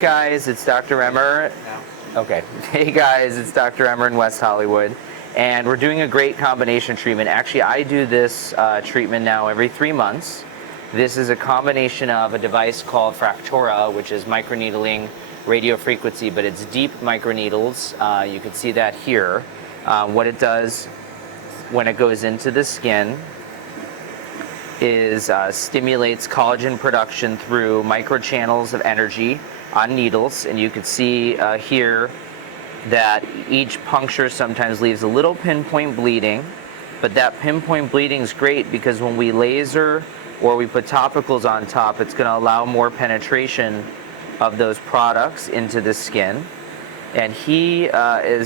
Guys, it's Dr. Emer. Okay. Hey guys, it's Dr. Emer in West Hollywood, and we're doing a great combination treatment. Actually, I do this treatment now every 3 months. This is a combination of a device called Fractora, which is microneedling radiofrequency, but it's deep microneedles. You can see that here. What it does when it goes into the skin is stimulates collagen production through microchannels of energy on needles, and you can see here that each puncture sometimes leaves a little pinpoint bleeding, but that pinpoint bleeding is great because when we laser or we put topicals on top, it's going to allow more penetration of those products into the skin. And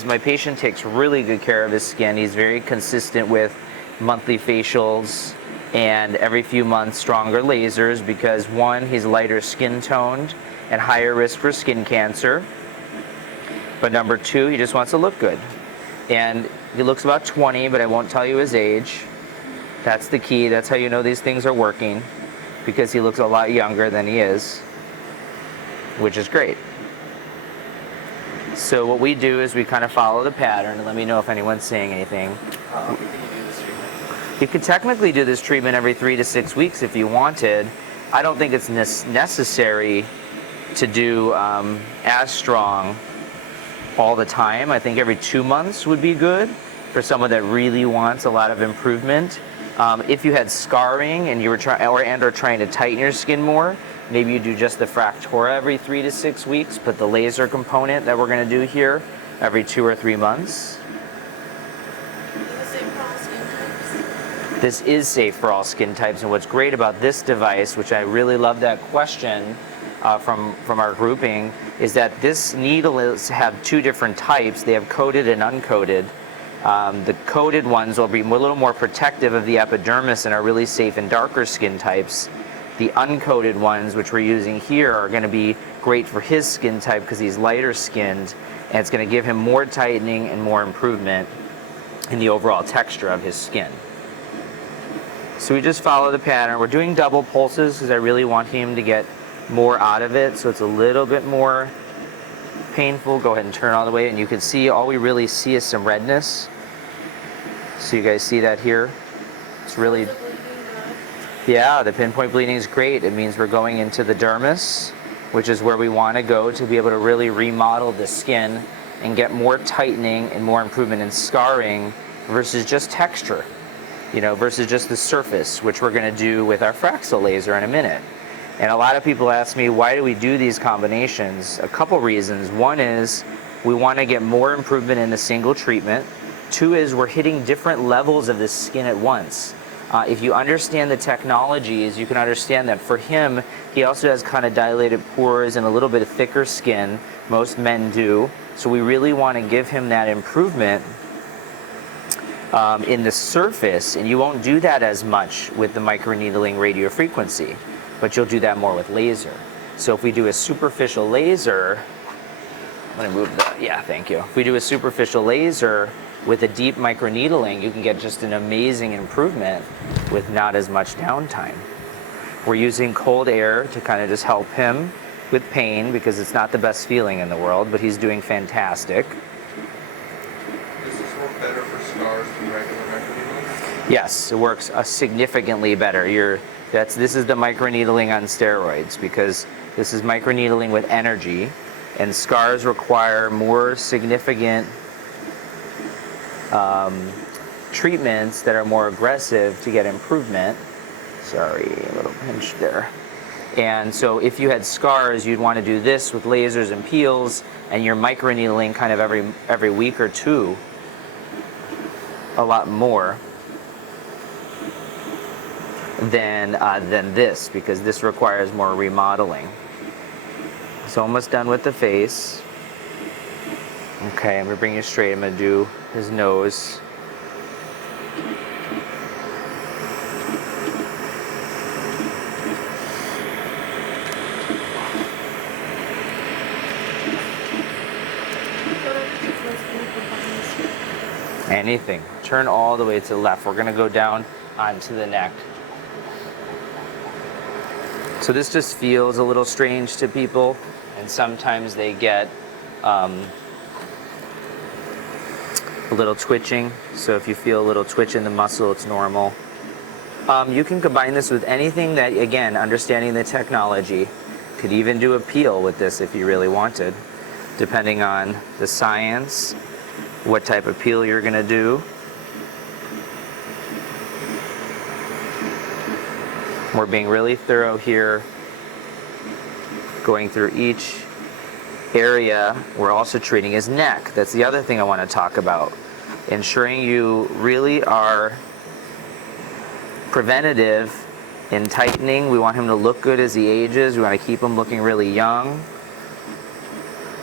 my patient takes really good care of his skin. He's very consistent with monthly facials and every few months stronger lasers because one, he's lighter skin toned and higher risk for skin cancer. But number two, he just wants to look good. And he looks about 20, but I won't tell you his age. That's the key. That's how you know these things are working, because he looks a lot younger than he is, which is great. So what we do is we kind of follow the pattern, and let me know if anyone's saying anything. You could technically do this treatment every 3 to 6 weeks if you wanted. I don't think it's necessary to do as strong all the time. I think every 2 months would be good for someone that really wants a lot of improvement. If you had scarring and you were trying to tighten your skin more, maybe you do just the Fractora every 3 to 6 weeks, but the laser component that we're going to do here every 2 or 3 months. This is safe for all skin types, and what's great about this device, which I really love that question from our grouping, is that this needle have 2 different types. They have coated and uncoated. The coated ones will be a little more protective of the epidermis and are really safe in darker skin types. The uncoated ones, which we're using here, are going to be great for his skin type because he's lighter skinned, and it's going to give him more tightening and more improvement in the overall texture of his skin. So we just follow the pattern. We're doing double pulses because I really want him to get more out of it, so it's a little bit more painful. Go ahead and turn all the way, and you can see all we really see is some redness. So you guys see that here? It's really, yeah, the pinpoint bleeding is great. It means we're going into the dermis, which is where we want to go to be able to really remodel the skin and get more tightening and more improvement in scarring versus just texture, versus just the surface, which we're going to do with our Fractional laser in a minute. And a lot of people ask me, why do we do these combinations? A couple reasons. One is we want to get more improvement in a single treatment. 2 is we're hitting different levels of the skin at once. If you understand the technologies, you can understand that for him, he also has kind of dilated pores and a little bit of thicker skin. Most men do. So we really want to give him that improvement in the surface, and you won't do that as much with the microneedling radiofrequency, but you'll do that more with laser. So if we do a superficial laser, I'm going to move thank you. If we do a superficial laser with a deep microneedling, you can get just an amazing improvement with not as much downtime. We're using cold air to kind of just help him with pain because it's not the best feeling in the world, but he's doing fantastic. Does this work better for scars than regular microneedling? Yes, it works significantly better. This is the microneedling on steroids because this is microneedling with energy, and scars require more significant treatments that are more aggressive to get improvement. Sorry, a little pinch there. And so if you had scars, you'd want to do this with lasers and peels, and you're microneedling kind of every week or 2 a lot more than this, because this requires more remodeling. So almost done with the face. Okay, I'm going to bring you straight. I'm going to do his nose. Anything. Turn all the way to the left. We're going to go down onto the neck. So this just feels a little strange to people. and sometimes they get a little twitching. So if you feel a little twitch in the muscle, it's normal. You can combine this with anything that, again, understanding the technology. Could even do a peel with this if you really wanted, depending on the science, what type of peel you're going to do. We're being really thorough here, going through each area. We're also treating his neck. That's the other thing I want to talk about. Ensuring you really are preventative in tightening. We want him to look good as he ages. We want to keep him looking really young.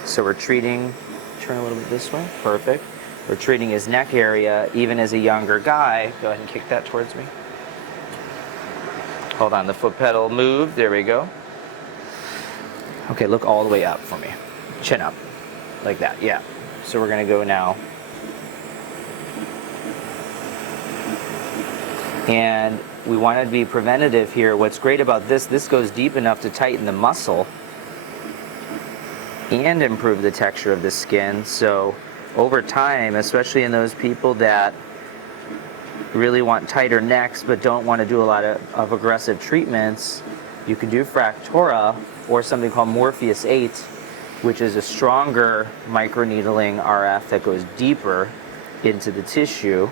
So we're treating, turn a little bit this way, perfect. We're treating his neck area even as a younger guy. Go ahead and kick that towards me. Hold on, the foot pedal moved, there we go. Okay, look all the way up for me. Chin up, like that, yeah. So we're gonna go now. And we want to be preventative here. What's great about this goes deep enough to tighten the muscle and improve the texture of the skin. So over time, especially in those people that really want tighter necks but don't want to do a lot of aggressive treatments, you can do Fractora or something called Morpheus 8, which is a stronger microneedling RF that goes deeper into the tissue.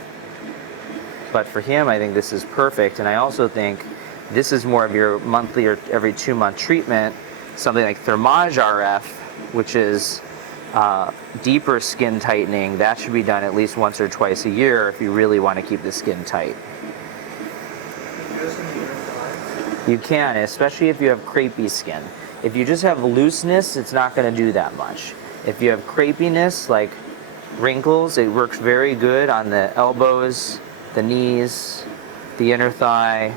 But for him, I think this is perfect. And I also think this is more of your monthly or every 2-month treatment. Something like Thermage RF, which is deeper skin tightening, that should be done at least once or twice a year if you really want to keep the skin tight. You can, especially if you have crepey skin. If you just have looseness, it's not going to do that much. If you have crepiness, like wrinkles, it works very good on the elbows, the knees, the inner thigh.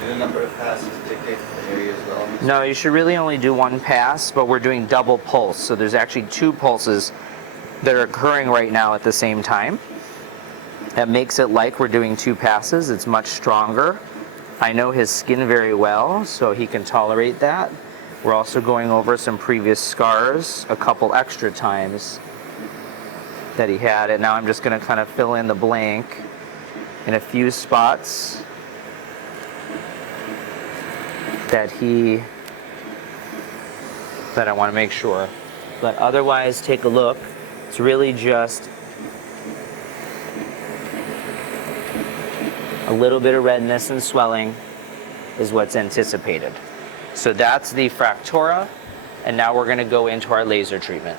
Do the number of passes dictate the area as well? No, you should really only do 1 pass, but we're doing double pulse. So there's actually 2 pulses that are occurring right now at the same time. That makes it like we're doing 2 passes. It's much stronger. I know his skin very well, so he can tolerate that. We're also going over some previous scars a couple extra times that he had, and now I'm just going to kind of fill in the blank in a few spots that I want to make sure. But otherwise, take a look. It's really just a little bit of redness and swelling is what's anticipated. So that's the Fractora, and now we're going to go into our laser treatment.